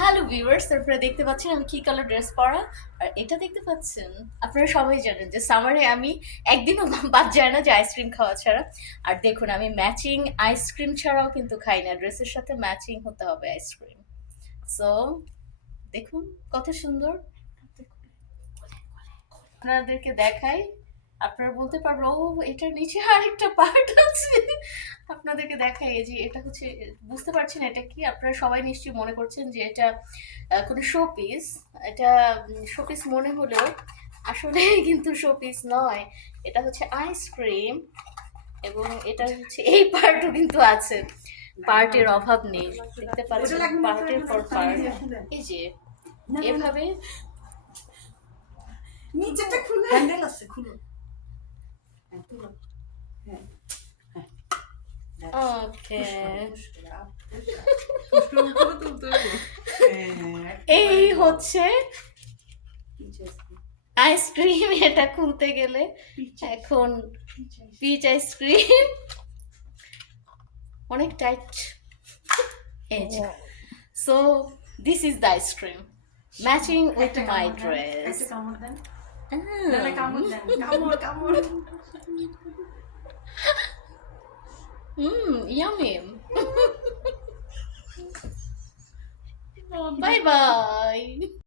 Hello viewers, আপনারা দেখতে পাচ্ছেন আমি কি কালার ড্রেস পরা। আর এটা দেখতে পাচ্ছেন, আপনারা সবাই জানেন যে সামারে আমি একদিনও বাদ যায় না যে আইসক্রিম খাওয়া ছাড়া। আর দেখুন, আমি ম্যাচিং আইসক্রিম ছাড়াও কিন্তু খাই না, ড্রেসের সাথে ম্যাচিং হতে হবে আইসক্রিম। সো দেখুন কত সুন্দর। আপনাদেরকে দেখাই, আপনারা বলতে পারবো ও এটার নিচে আরেকটা পার্ট আছে। আপনাদেরকে দেখাই, এই যে এটা হচ্ছে, বুঝতে পারছেন এটা কি? আপনারা সবাই নিশ্চয়ই মনে করছেন যে এটা কোনো শো পিস। এটা শো পিস মনে হলেও আসলে কিন্তু শো পিস নয়। এটা হচ্ছে আইসক্রিম, এবং এটা হচ্ছে এই পার্টও কিন্তু আছে। পার্টের অভাব নেই, দেখতে পাচ্ছেন পার্টের পর পার্ট। এই যে এভাবে নিচেটা খুলে হ্যান্ডেল আছে, খুলো। হ্যাঁ, তুলো। হ্যাঁ, হ্যাঁ। ওকে, উপরে তুলতে হবে। হ্যাঁ, এই হচ্ছে নিচে আছে। আইসক্রিম। এটা খুলতে গেলে এখন পিচ আইসক্রিম অনেক tight edge. So this is the ice cream matching with একটা মাই কামড় দেন, ড্রেস। একটা কামড় দেন। না, না, কামড় দেন। কামড়, কামড়। ইয়ামি। Bye bye.